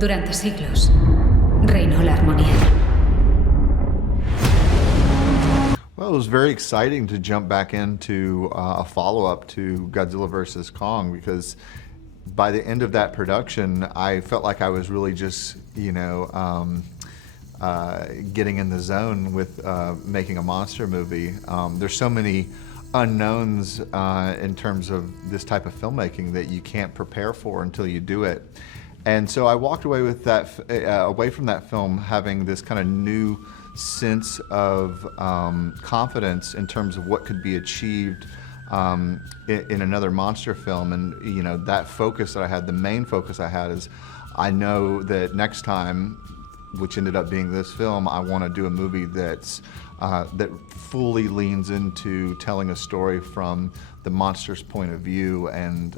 Durante siglos, reinó la armonía. Well, it was very exciting to jump back into a follow-up to Godzilla vs. Kong, because by the end of that production, I felt like I was really just, getting in the zone with making a monster movie. There's so many unknowns in terms of this type of filmmaking that you can't prepare for until you do it. And so I walked away with that, away from that film having this kind of new sense of confidence in terms of what could be achieved in another monster film. And that focus that I had, the main focus I had, is I know that next time, which ended up being this film, I want to do a movie that's that fully leans into telling a story from the monster's point of view, and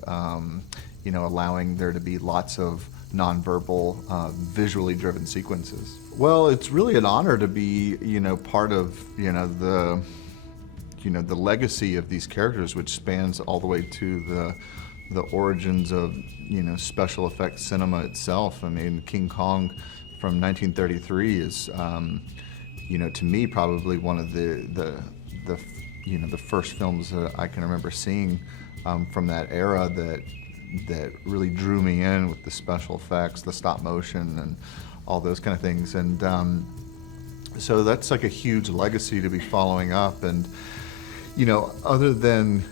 allowing there to be lots of nonverbal, visually driven sequences. Well, it's really an honor to be, part of, the legacy of these characters, which spans all the way to the origins of, special effects cinema itself. I mean, King Kong from 1933 is, to me, probably one of the first films that I can remember seeing from that era that really drew me in with the special effects, the stop motion, and all those kind of things. And so that's like a huge legacy to be following up. And other than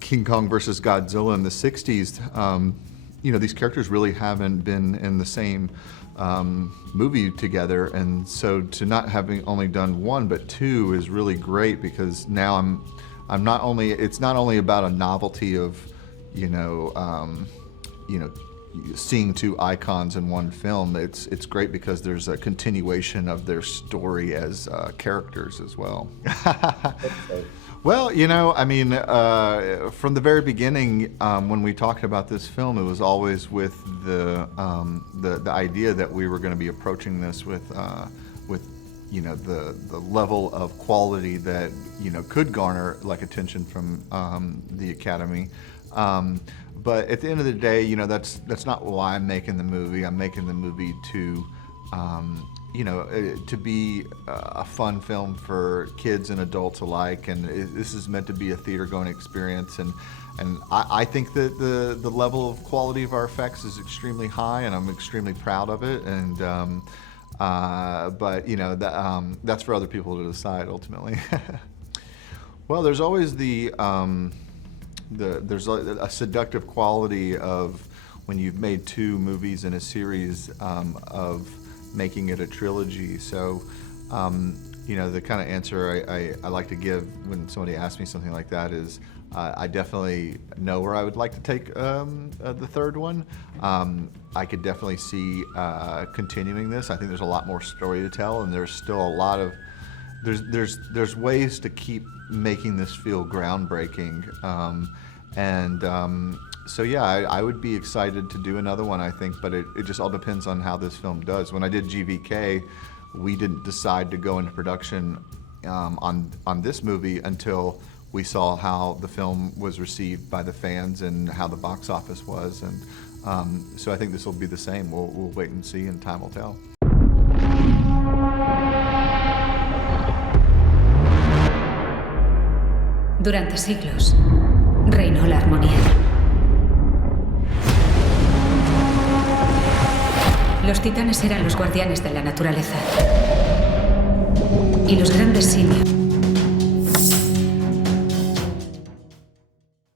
King Kong versus Godzilla in the 60s, these characters really haven't been in the same movie together. And so to not having only done one but two is really great, because now I'm not only, it's not only about a novelty of seeing two icons in one film. It's great because there's a continuation of their story as characters as well. Well, from the very beginning, when we talked about this film, it was always with the idea that we were going to be approaching this with the level of quality that could garner attention from the Academy. But at the end of the day, that's not why I'm making the movie. I'm making the movie to to be a fun film for kids and adults alike, and this is meant to be a theater-going experience. And I think that the level of quality of our effects is extremely high, and I'm extremely proud of it. And but that's for other people to decide ultimately. Well, there's always there's a seductive quality of when you've made two movies in a series of making it a trilogy. So, the kind of answer I like to give when somebody asks me something like that is, I definitely know where I would like to take the third one. I could definitely see continuing this. I think there's a lot more story to tell, and there's still a lot of, there's ways to keep making this feel groundbreaking. So yeah, I would be excited to do another one, I think, but it just all depends on how this film does. When I did GVK, we didn't decide to go into production on this movie until we saw how the film was received by the fans and how the box office was. And so I think this will be the same. We'll wait and see, and time will tell. Durante siglos, reinó la armonía. Los titanes eran los guardianes de la naturaleza. Y los grandes simios